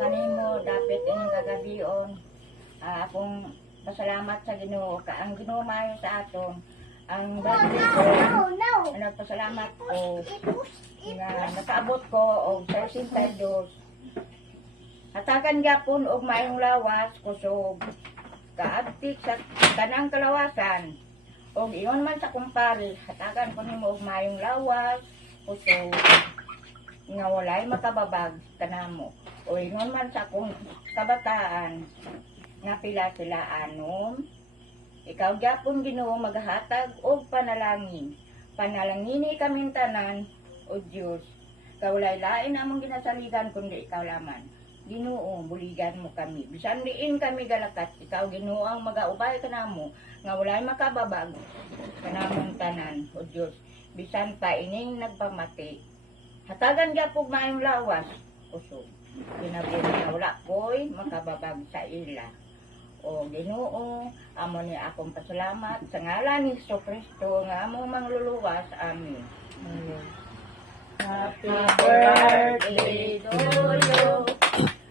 Kanimo dapat inyong kagabion. Akong pasalamat sa Ginoo. Ang Ginoo maayo sa aton. Ang birthday ko, nagpasalamat ko nga nakaabot ko og 32. Hatagan gyapon og maayong lawas kusog kaadtik sa tanang kalawasan. Og iyon man sa kumpare, hatagan ko nimo og maayong lawas kusog nga walay makababag kanamo. O ingon man sa kung kabataan nga pila sila anom. Ikaw gyapon Ginoo maghatag og panalangin. Panalangini kaming tanan o Dios. Kaulay lain among ginasaligan kundi ikaw laman. Ginoo, buligan mo kami. Bisan diin kami galakat, ikaw Ginoo ang magaubay kanamo nga walay makababag kanamong tanan o Dios. Bisan pa ining nagpamati. Hatagan gyapon maayong lawas usog. Ginabuhi na wala ko'y makababag sa ila. O Ginoo, amo ni akong pasalamat sa ngalan ni Jesucristo nga among mangluluwas. Amen. Happy birthday to you.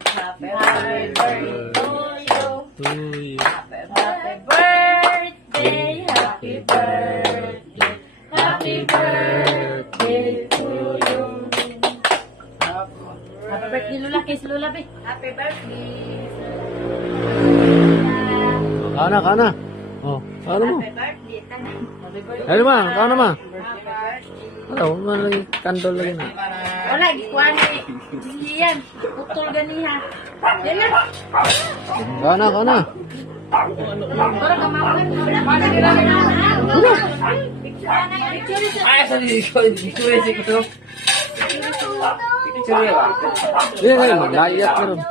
Happy birthday to you. Happy birthday, happy birthday, happy birthday to you. Happy birthday Lola, kiss Lola be. Happy birthday. Kana. Oh, ano mo? Happy birthday, tanan. Happy birthday. Ano ma? Kana ma? Happy birthday. Ano, man lagi kandol lagi na. Wala, gikuan ni. Diyan, putol ganiha. Yan na. Kana. Para kamawan. Ay, sa likod. Picture ko to. Picture ba? Iya, maglayat ka ron.